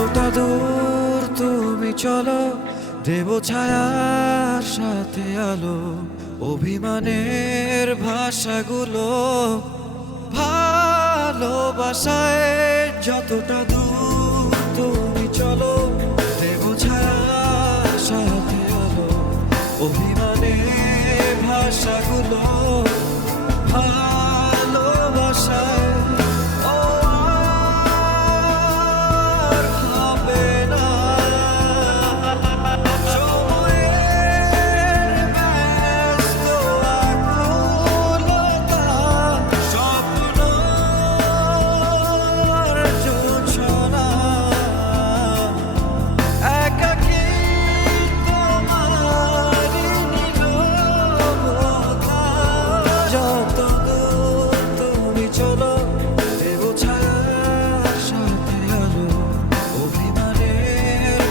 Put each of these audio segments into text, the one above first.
যতটা দূর তুমি চলো, দেব ছায়ার সাথে আলো। অভিমানের ভাষাগুলো ভালোবাসায় যতটা দূর তুমি চলো, দেব ছায়ার সাথে আলো। অভিমানের ভাষাগুলো ভালোবাসায়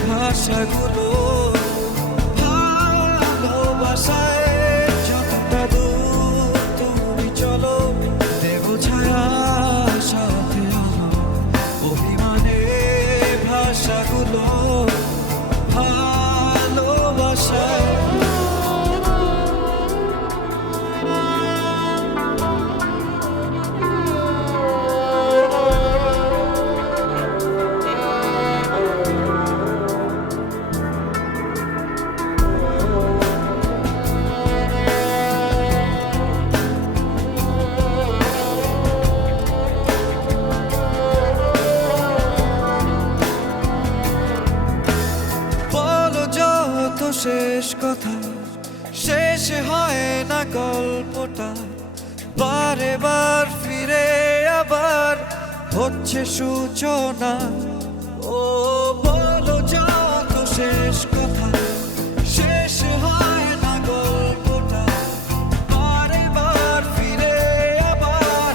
ভাষাগুলো ভালোবাসায় যতটা দূর তুমি চলো, দেব ছায়ার সাথে আলো। অভিমানের ভাষাগুলো ভালোবাসায় শেষ কথা, শেষ হয় না গল্পটা। বারে বার ফিরে আবার হচ্ছে সূচনা। ও বলো যত শেষ কথা, শেষ হয় না গল্পটা। বারে বার ফিরে আবার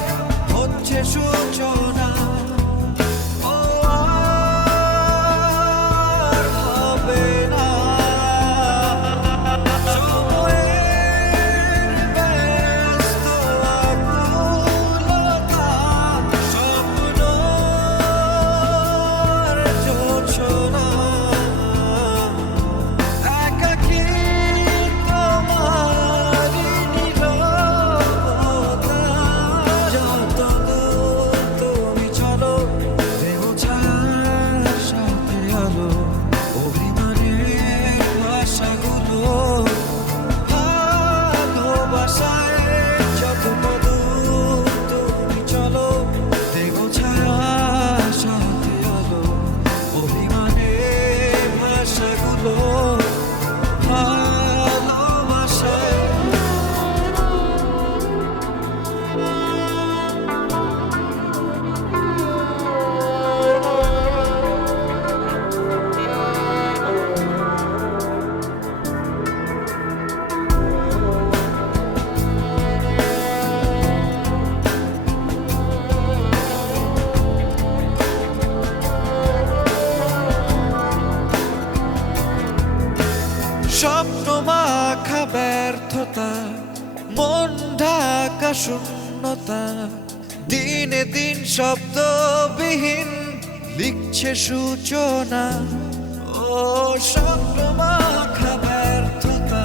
হচ্ছে সূচনা। স্বপ্ন মাখা ব্যর্থতা, মন ঢাকা শূন্যতা। দিনে দিন শব্দবিহীন লিখছে সূচনা। ও স্বপ্ন মাখা ব্যর্থতা,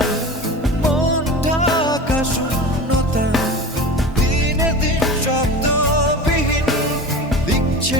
মন ঢাকা শূন্যতা। দিনে দিন শব্দবিহীন লিখছে